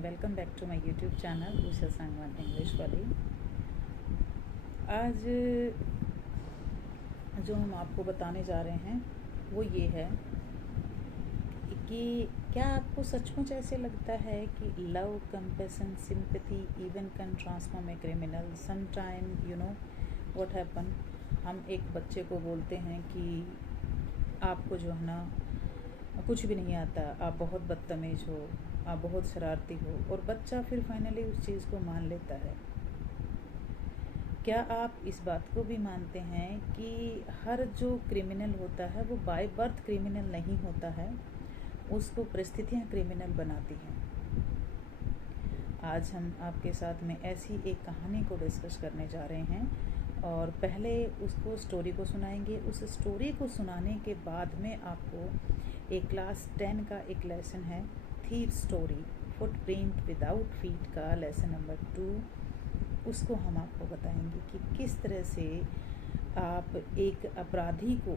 And welcome back to my YouTube channel Usha Sangwan English वाली। आज जो हम आपको बताने जा रहे हैं वो ये है कि क्या आपको सचमुच ऐसे लगता है कि love, compassion, sympathy even can transform a criminal. Some time you know what happen. हम एक बच्चे को बोलते हैं कि आपको जो है ना कुछ भी नहीं आता, आप बहुत बदतमीज़ हो, आप बहुत शरारती हो, और बच्चा फिर फाइनली उस चीज़ को मान लेता है। क्या आप इस बात को भी मानते हैं कि हर जो क्रिमिनल होता है वो बाय बर्थ क्रिमिनल नहीं होता है, उसको परिस्थितियाँ क्रिमिनल बनाती हैं। आज हम आपके साथ में ऐसी एक कहानी को डिस्कस करने जा रहे हैं और पहले उसको स्टोरी को सुनाएंगे। उस स्टोरी को सुनाने के बाद में आपको एक क्लास 10 का एक लेसन है, thief story, footprint without feet का लेसन नंबर 2। उसको हम आपको बताएंगे कि किस तरह से आप एक अपराधी को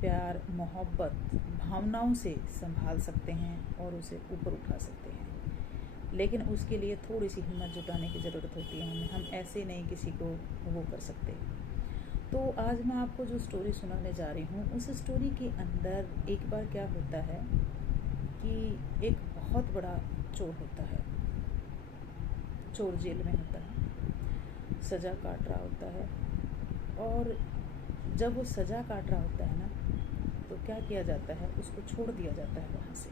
प्यार, मोहब्बत, भावनाओं से संभाल सकते हैं और उसे ऊपर उठा सकते हैं। लेकिन उसके लिए थोड़ी सी हिम्मत जुटाने की ज़रूरत होती है। हम ऐसे नहीं किसी को वो कर सकते। तो आज मैं आपको जो स्टोरी सुनाने जा रही हूँ, उस स्टोरी के अंदर एक बार क्या होता है कि एक बहुत बड़ा चोर होता है। चोर जेल में होता है, सज़ा काट रहा होता है, और जब वो सज़ा काट रहा होता है ना, तो क्या किया जाता है, उसको छोड़ दिया जाता है वहाँ से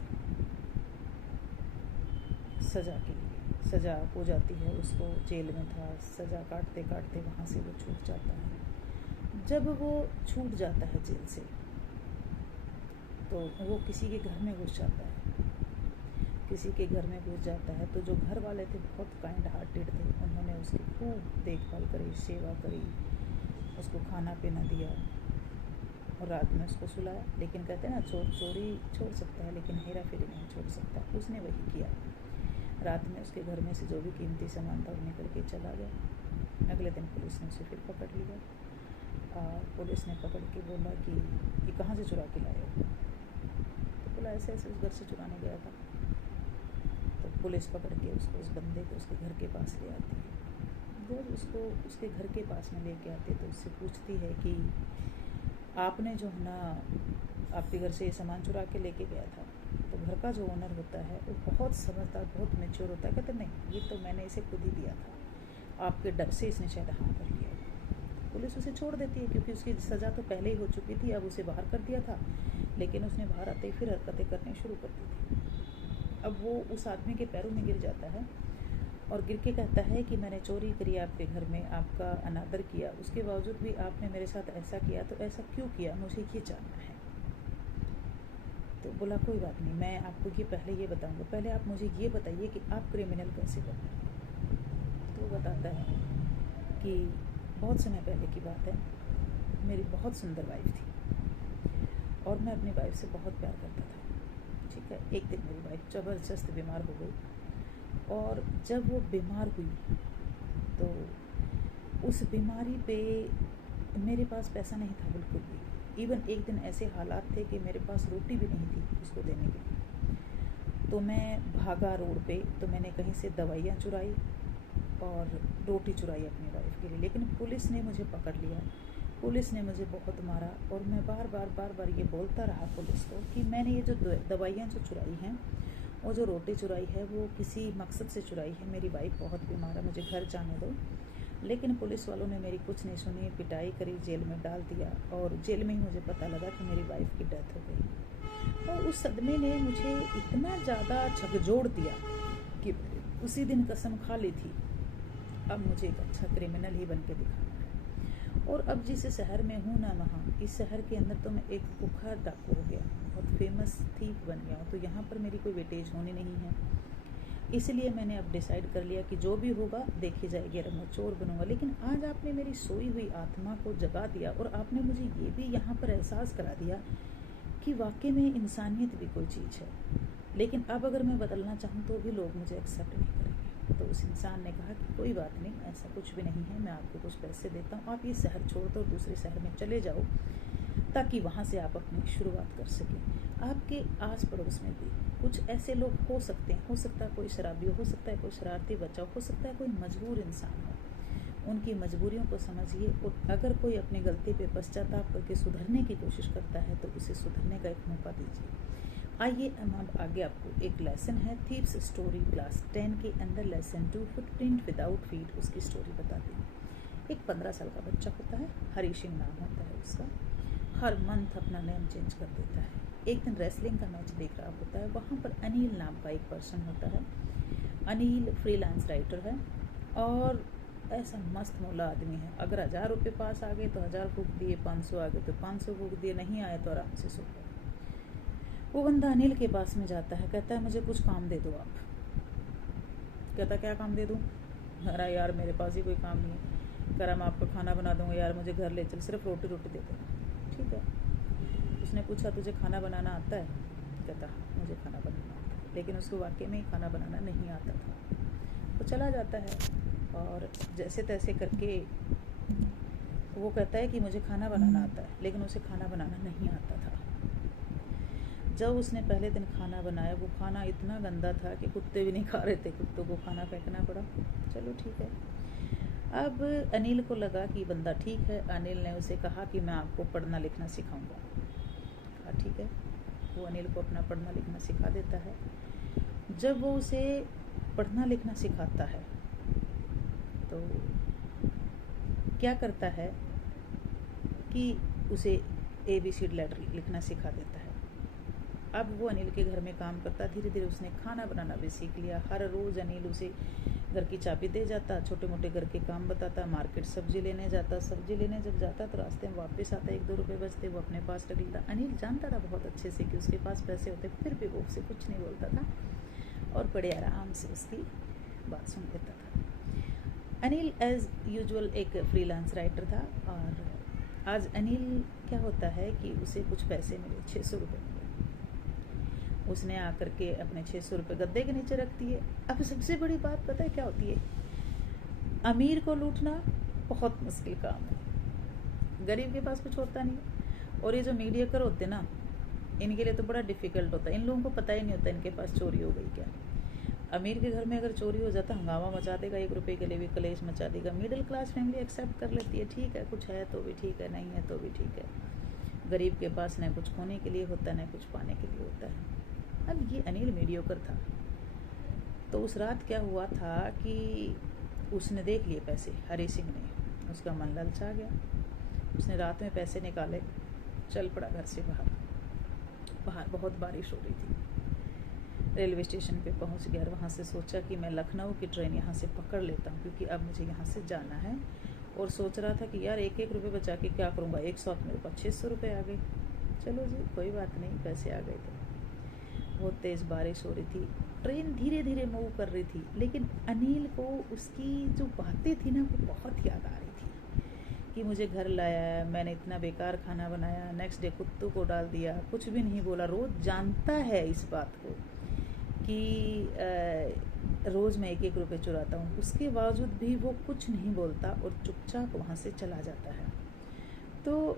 सज़ा के लिए। सज़ा हो जाती है, उसको जेल में था, सज़ा काटते काटते वहाँ से वो छूट जाता है। जब वो छूट जाता है जेल से, तो वो किसी के घर में घुस जाता है। किसी के घर में घुस जाता है तो जो घर वाले थे बहुत काइंड हार्टेड थे। उन्होंने उसकी खूब देखभाल करी, सेवा करी, उसको खाना पीना दिया और रात में उसको सुलाया। लेकिन कहते हैं ना, चोर चोरी छोड़ सकता है लेकिन हेरा फेरी नहीं छोड़ सकता। उसने वही किया। रात में उसके घर में से जो भी कीमती सामान था वो निकल के चला गया। अगले दिन पुलिस ने उसे फिर पकड़ लिया। पुलिस ने पकड़ के बोला कि ये कहाँ से चुरा के लाए हो? तो बोला ऐसे ऐसे उस घर से चुराने गया था। तो पुलिस पकड़ के उसको, उस बंदे को उसके घर के पास ले आती है। जब उसको उसके घर के पास में लेके आती तो उससे पूछती है कि आपने जो है ना आपके घर से ये सामान चुरा के लेके गया था। तो घर का जो ओनर होता है वो बहुत समझदार, बहुत मैच्योर होता है। कहते नहीं, ये तो मैंने इसे खुद ही दिया था, आपके डर से इसने शायद हाँ कर लिया। पुलिस उसे छोड़ देती है क्योंकि उसकी सज़ा तो पहले ही हो चुकी थी। अब उसे बाहर कर दिया था, लेकिन उसने बाहर आते ही फिर हरकतें करनी शुरू कर दी थी। अब वो उस आदमी के पैरों में गिर जाता है और गिर के कहता है कि मैंने चोरी करी आपके घर में, आपका अनादर किया, उसके बावजूद भी आपने मेरे साथ ऐसा किया, तो ऐसा क्यों किया, मुझे ये जानना है। तो बोला कोई बात नहीं, मैं आपको ये पहले ये बताऊंगा, पहले आप मुझे ये बताइए कि आप क्रिमिनल कैसे बने। तो वो बताता है कि बहुत समय पहले की बात है, मेरी बहुत सुंदर वाइफ थी और मैं अपनी वाइफ से बहुत प्यार करता था। ठीक है, एक दिन मेरी वाइफ ज़बरदस्त बीमार हो गई और जब वो बीमार हुई तो उस बीमारी पे मेरे पास पैसा नहीं था बिल्कुल भी। इवन एक दिन ऐसे हालात थे कि मेरे पास रोटी भी नहीं थी उसको देने के लिए। तो मैं भागा रोड पे, तो मैंने कहीं से दवाइयाँ चुराई और रोटी चुराई अपनी वाइफ के लिए। लेकिन पुलिस ने मुझे पकड़ लिया, पुलिस ने मुझे बहुत मारा और मैं बार बार ये बोलता रहा पुलिस को कि मैंने ये जो दवाइयाँ जो चुराई हैं और जो रोटी चुराई है वो किसी मकसद से चुराई है। मेरी वाइफ बहुत बीमार है, मुझे घर जाने दो। लेकिन पुलिस वालों ने मेरी कुछ नहीं सुनी, पिटाई करी, जेल में डाल दिया और जेल में ही मुझे पता लगा कि मेरी वाइफ की डेथ हो गई। और उस सदमे ने मुझे इतना ज़्यादा झकझोर दिया कि उसी दिन कसम खा ली थी, अब मुझे एक अच्छा क्रिमिनल ही बन के दिखाना है। और अब जिस शहर में हूँ ना, वहाँ इस शहर के अंदर तो मैं एक कुख्यात डाकू हो गया, बहुत फेमस थीफ बन गया हूँ। तो यहाँ पर मेरी कोई वेटेज होनी नहीं है। इसलिए मैंने अब डिसाइड कर लिया कि जो भी होगा देखी जाएगी, अगर मैं चोर बनूंगा। लेकिन आज आपने मेरी सोई हुई आत्मा को जगा दिया और आपने मुझे ये भी यहाँ पर एहसास करा दिया कि वाकई में इंसानियत भी कोई चीज़ है। लेकिन अब अगर मैं बदलना चाहूँ तो भी लोग मुझे एक्सेप्ट नहीं करेंगे। तो उस इंसान ने कहा कि कोई बात नहीं, ऐसा कुछ भी नहीं है, मैं आपको कुछ पैसे देता हूँ, आप ये शहर छोड़ दो, दूसरे शहर में चले जाओ ताकि वहाँ से आप अपनी शुरुआत कर सकें। आपके आस पड़ोस में भी कुछ ऐसे लोग हो सकते हैं, हो सकता है कोई शराबी हो सकता है कोई शरारती बच्चा हो सकता है कोई मजबूर इंसान हो। उनकी मजबूरियों को समझिए, और अगर कोई अपनी गलती पे पश्चाताप करके सुधरने की कोशिश करता है तो उसे सुधरने का एक मौका दीजिए। आइए अब आगे आपको एक लेसन है थीव्स स्टोरी क्लास 10 के अंदर लेसन 2 फुटप्रिंट विदाउट फीट, उसकी स्टोरी बताती हूँ। एक 15 साल का बच्चा होता है, हरी सिंह नाम होता है उसका। हर मंथ अपना नेम चेंज कर देता है। एक दिन रेसलिंग का मैच देख रहा होता है, वहाँ पर अनिल नाम का एक पर्सन होता है। अनिल फ्रीलांस राइटर है और ऐसा मस्त मौला आदमी है। अगर 1000 रुपये पास आ गए तो 1000 फूक दिए, 500 आ गए तो 500 फूक दिए, नहीं आए तो आराम से सो गए। वो बंदा अनिल के पास में जाता है, कहता है मुझे कुछ काम दे दो आप। कहता क्या काम दे दूँ? अरे यार मेरे पास ही कोई काम नहीं है। कह रहा मैं आपको खाना बना दूँगा, यार मुझे घर ले चल, सिर्फ रोटी रोटी दे दो। ठीक है। उसने पूछा तुझे खाना बनाना आता है? कहता मुझे खाना बनाना आता है, लेकिन उसको वाकई में ही खाना बनाना नहीं आता था। वो चला जाता है और जैसे तैसे करके वो कहता है कि मुझे खाना बनाना आता है, लेकिन उसे खाना बनाना नहीं आता था। जब उसने पहले दिन खाना बनाया, वो खाना इतना गंदा था कि कुत्ते भी नहीं खा रहे थे, कुत्तों को खाना फेंकना पड़ा। चलो ठीक है। अब अनिल को लगा कि बंदा ठीक है। अनिल ने उसे कहा कि मैं आपको पढ़ना लिखना सिखाऊंगा। कहा ठीक है। वो अनिल को अपना पढ़ना लिखना सिखा देता है। जब वो उसे पढ़ना लिखना सिखाता है तो क्या करता है कि उसे ABCD लेटर लिखना सिखा देता है। अब वो अनिल के घर में काम करता, धीरे धीरे उसने खाना बनाना भी सीख लिया। हर रोज़ अनिल उसे घर की चाबी दे जाता, छोटे मोटे घर के काम बताता, मार्केट सब्जी लेने जाता। सब्जी लेने जब जाता तो रास्ते में वापस आता, 1-2 रुपये बचते, वो अपने पास रख लेता। अनिल जानता था बहुत अच्छे से कि उसके पास पैसे होते, फिर भी वो उससे कुछ नहीं बोलता था और बड़े आराम से उसकी बात सुन लेता था। अनिल एज़ यूजुअल एक फ्रीलांस राइटर था और आज अनिल क्या होता है कि उसे कुछ पैसे मिले, 600 रुपये मिले। उसने आकर के अपने 600 रुपये गद्दे के नीचे रख दिए। अब सबसे बड़ी बात पता है क्या होती है? अमीर को लूटना बहुत मुश्किल काम है, गरीब के पास कुछ होता नहीं। और ये जो मीडिएकर होते ना, इनके लिए तो बड़ा डिफ़िकल्ट होता है। इन लोगों को पता ही नहीं होता इनके पास चोरी हो गई क्या। अमीर के घर में अगर चोरी हो जाता, हंगामा मचा देगा, 1 रुपये के लिए भी कलेश मचा देगा। मिडिल क्लास फैमिली एक्सेप्ट कर लेती है, ठीक है कुछ है तो भी ठीक है, नहीं है तो भी ठीक है। गरीब के पास न कुछ खोने के लिए होता है न कुछ पाने के लिए होता है। अब ये अनिल मीडियोकर था। तो उस रात क्या हुआ था कि उसने देख लिए पैसे, हरी सिंह ने, उसका मन ललचा गया। उसने रात में पैसे निकाले, चल पड़ा घर से बाहर। बाहर बहुत बारिश हो रही थी। रेलवे स्टेशन पे पहुंच गया और वहाँ से सोचा कि मैं लखनऊ की ट्रेन यहाँ से पकड़ लेता हूँ, क्योंकि अब मुझे यहाँ से जाना है। और सोच रहा था कि यार 1-1 रुपये बचा के क्या करूँगा, एक साथ मेरे पास 600 रुपये आ गए। चलो जी कोई बात नहीं, पैसे आ गए थे। बहुत तेज़ बारिश हो रही थी, ट्रेन धीरे धीरे मूव कर रही थी, लेकिन अनिल को उसकी जो बातें थी ना वो बहुत याद आ रही थी कि मुझे घर लाया, मैंने इतना बेकार खाना बनाया, नेक्स्ट डे कुत्तों को डाल दिया, कुछ भी नहीं बोला। रोज़ जानता है इस बात को कि रोज़ मैं 1-1 रुपये चुराता हूँ, उसके बावजूद भी वो कुछ नहीं बोलता और चुपचाप वहाँ से चला जाता है। तो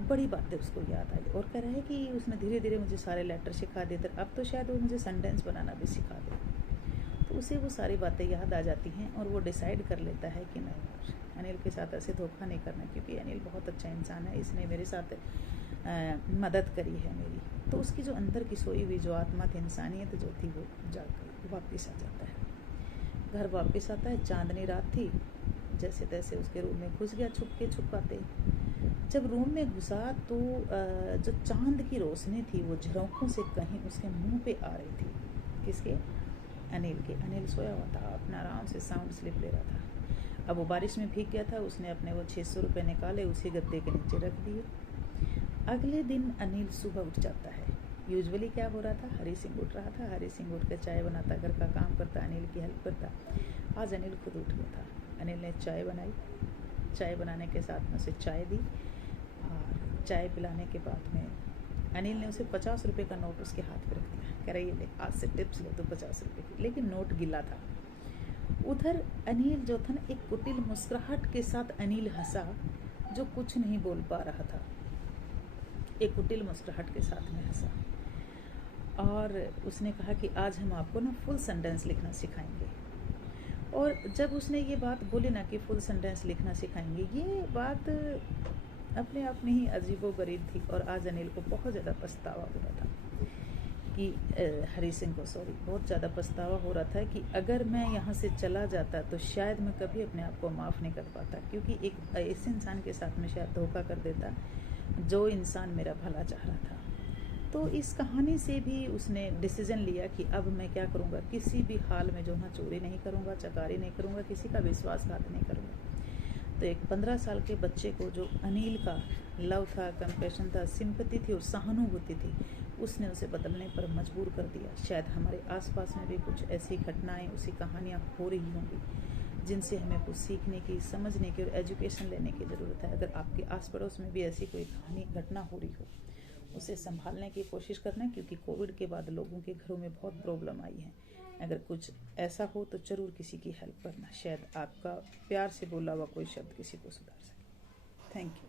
बड़ी बातें उसको याद आई और कह रहा है कि उसने धीरे धीरे मुझे सारे लेटर सिखा दिए, अब तो शायद वो मुझे सेंटेंस बनाना भी सिखा दे। तो उसे वो सारी बातें याद आ जाती हैं और वो डिसाइड कर लेता है कि नहीं यार, अनिल के साथ ऐसे धोखा नहीं करना, क्योंकि अनिल बहुत अच्छा इंसान है, इसने मेरे साथ मदद करी है मेरी। तो उसकी जो अंदर की सोई हुई जो आत्मा थी, इंसानियत जो थी, वो जाकर वापस आ जाता है। घर वापस आता है, चांदनी रात थी, जैसे तैसे उसके रूम में घुस गया छुपाते। जब रूम में घुसा तो जो चांद की रोशनी थी वो झरोखों से कहीं उसके मुंह पे आ रही थी। किसके? अनिल के। अनिल सोया हुआ था, अपना आराम से साउंड स्लिप ले रहा था। अब वो बारिश में भीग गया था, उसने अपने वो 600 रुपये निकाले, उसी गद्दे के नीचे रख दिए। अगले दिन अनिल सुबह उठ जाता है। यूजुअली क्या हो रहा था, हरी सिंह उठ रहा था, हरी सिंह उठ कर चाय बनाता, घर का काम करता, अनिल की हेल्प करता। आज अनिल खुद उठ गया था। अनिल ने चाय बनाई, चाय बनाने के साथ में उसे चाय दी और चाय पिलाने के बाद में अनिल ने उसे 50 रुपये का नोट उसके हाथ में रख दिया। कह रही है ले, आज से टिप्स ले तो 50 रुपये की, लेकिन नोट गिला था। उधर अनिल जो था ना, एक कुटिल मुस्कुराहट के साथ अनिल हंसा, जो कुछ नहीं बोल पा रहा था। एक कुटिल मुस्कुराहट के साथ में हंसा और उसने कहा कि आज हम आपको ना फुल सेंटेंस लिखना सिखाएंगे। और जब उसने ये बात बोली ना कि फुल सेंटेंस लिखना सिखाएंगे, ये बात अपने आप में ही अजीबोगरीब थी। और आज अनिल को बहुत ज़्यादा पछतावा हो रहा था कि हरी सिंह को बहुत ज़्यादा पछतावा हो रहा था कि अगर मैं यहाँ से चला जाता तो शायद मैं कभी अपने आप को माफ़ नहीं कर पाता, क्योंकि एक ऐसे इंसान के साथ में शायद धोखा कर देता जो इंसान मेरा भला चाह रहा था। तो इस कहानी से भी उसने डिसीज़न लिया कि अब मैं क्या करूँगा, किसी भी हाल में जो है चोरी नहीं करूँगा, चकारी नहीं करूँगा, किसी का विश्वासघात नहीं करूँगा। तो एक 15 साल के बच्चे को जो अनिल का लव था, कंपैशन था, सिंपैथी थी और सहानुभूति थी, उसने उसे बदलने पर मजबूर कर दिया। शायद हमारे आसपास में भी कुछ ऐसी घटनाएं, उसी कहानियाँ हो रही होंगी जिनसे हमें कुछ सीखने की, समझने की और एजुकेशन लेने की ज़रूरत है। अगर आपके आस पड़ोस में भी ऐसी कोई कहानी, घटना हो रही हो, उसे संभालने की कोशिश करना, क्योंकि कोविड के बाद लोगों के घरों में बहुत प्रॉब्लम आई है। अगर कुछ ऐसा हो तो ज़रूर किसी की हेल्प करना, शायद आपका प्यार से बोला हुआ कोई शब्द किसी को सुधार सके। Thank you.